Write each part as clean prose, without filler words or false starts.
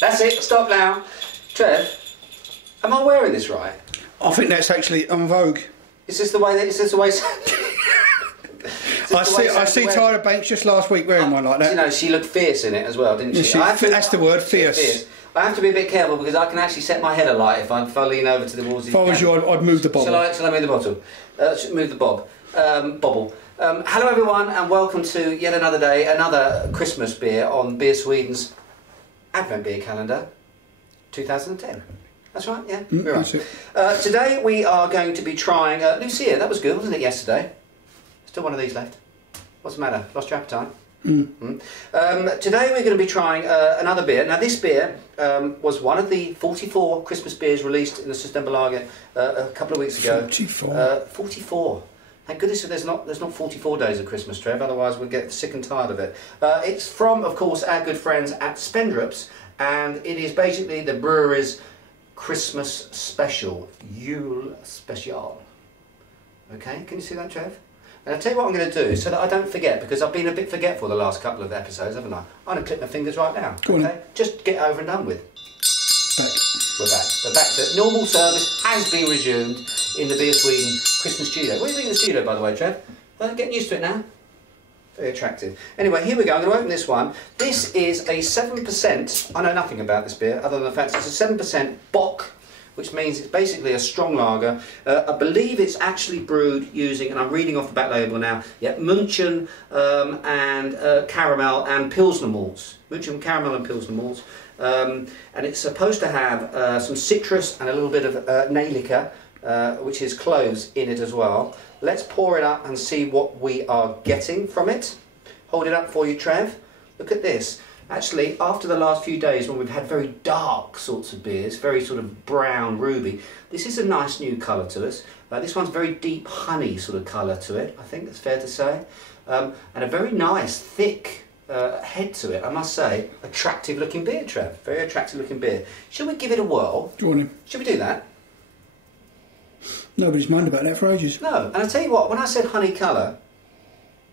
That's it, stop now. Trev, am I wearing this right? I think that's actually en vogue. Is this the way that, is this the way... I see Tyra Banks just last week wearing one like that. You know, she looked fierce in it as well, didn't she? That's the word, fierce. I have to be a bit careful because I can actually set my head alight if I lean over to the walls. If I was you, I'd move the bobble. Shall I move the bottle? Move the bobble. Hello everyone and welcome to yet another day, another Christmas beer on Beer Sweden's Advent Beer Calendar 2010. That's right, yeah? We're right. That's it. Today we are going to be trying... Lucia, that was good, wasn't it, yesterday? Still one of these left. What's the matter? Lost your appetite? Today we're going to be trying another beer. Now this beer was one of the 44 Christmas beers released in the Systembolaget a couple of weeks ago. 44? 44. Thank goodness there's not 44 days of Christmas, Trev, otherwise we'll get sick and tired of it. It's from, of course, our good friends at Spendrups, and it is basically the brewery's Christmas special, Yule Special. Okay, can you see that, Trev? And I'll tell you what I'm going to do, so that I don't forget, because I've been a bit forgetful the last couple of episodes, haven't I? I'm going to clip my fingers right now. Go on. Okay? Just get over and done with. Back. We're back. We're back to normal service has been resumed in the Beer Sweden Christmas studio. What do you think of the studio, by the way, Trev? Getting used to it now? Very attractive. Anyway, here we go. I'm going to open this one. This is a 7%. I know nothing about this beer, other than the fact it's a 7% Bock, which means it's basically a strong lager. I believe it's actually brewed using, and I'm reading off the back label now, yeah, Munchen and caramel and Pilsner malts. Munchen caramel and Pilsner malts. And it's supposed to have some citrus and a little bit of Nalica, which is cloves, in it as well. Let's pour it up and see what we are getting from it. Hold it up for you, Trev. Look at this. Actually, after the last few days when we've had very dark sorts of beers, very sort of brown, ruby, this is a nice new colour to us. This one's very deep honey sort of colour to it, I think that's fair to say. And a very nice, thick head to it, I must say. Attractive looking beer, Trev. Very attractive looking beer. Shall we give it a whirl? Go on in. Should we do that? Nobody's minded about that for ages. No, and I'll tell you what, when I said honey colour,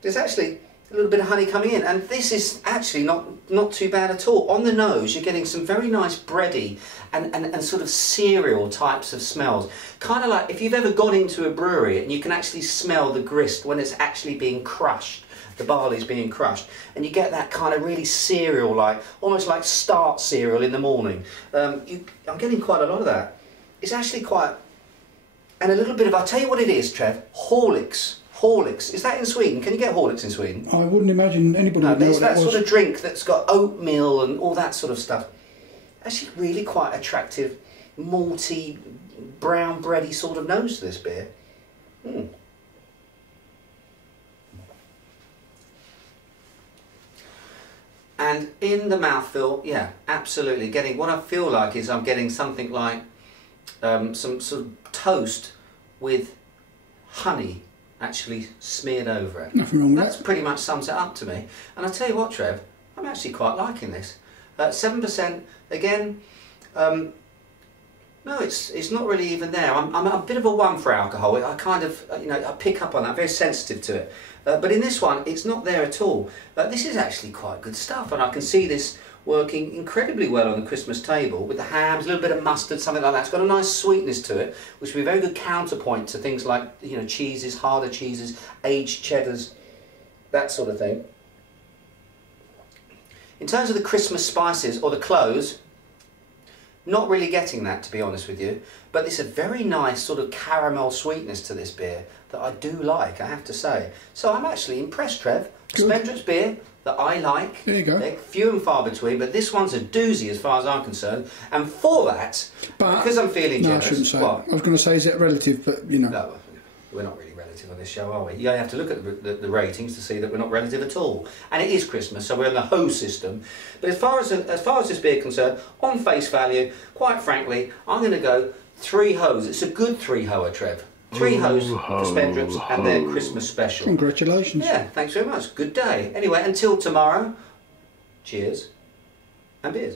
there's actually a little bit of honey coming in, and this is actually not too bad at all. On the nose you're getting some very nice bready and sort of cereal types of smells, kind of like if you've ever gone into a brewery and you can actually smell the grist when it's actually being crushed, the barley's being crushed, and you get that kind of really cereal, like almost like start cereal in the morning. I'm getting quite a lot of that. It's actually quite, and a little bit of, I'll tell you what it is, Trev, Horlicks. Horlicks. Is that in Sweden? Can you get Horlicks in Sweden? I wouldn't imagine anybody would know what that was. There's that sort of drink that's got oatmeal and all that sort of stuff. Actually really quite attractive, malty, brown bready sort of nose to this beer. And in the mouthfeel, yeah, absolutely. Getting, what I feel like is I'm getting something like some sort of toast with honey actually smeared over it. Nothing wrong with that. That's pretty much sums it up to me. And I tell you what, Trev, I'm actually quite liking this. 7% again. No, it's not really even there. I'm a bit of a one for alcohol. I kind of, you know, I pick up on that. Very sensitive to it. But in this one, it's not there at all. This is actually quite good stuff, and I can see this working incredibly well on the Christmas table with the hams, a little bit of mustard, something like that. It's got a nice sweetness to it, which will be a very good counterpoint to things like, you know, cheeses, harder cheeses, aged cheddars, that sort of thing. In terms of the Christmas spices or the cloves, not really getting that, to be honest with you, but there's a very nice sort of caramel sweetness to this beer that I do like, I have to say. So I'm actually impressed, Trev. Spendrups beer that I like. There you go. They're few and far between, but this one's a doozy as far as I'm concerned. And for that, because I'm feeling generous... No, I shouldn't say what? I was going to say, is it relative, but, you know... No, we're not really relative on this show, are we? You have to look at the ratings to see that we're not relative at all. And it is Christmas, so we're in the ho system. But as far as this beer is concerned, on face value, quite frankly, I'm going to go 3 hoes. It's a good 3-hoer, Trev. 3 hoes for Spendrups and their Christmas special. Congratulations. Yeah, thanks very much. Good day. Anyway, until tomorrow, cheers and beers.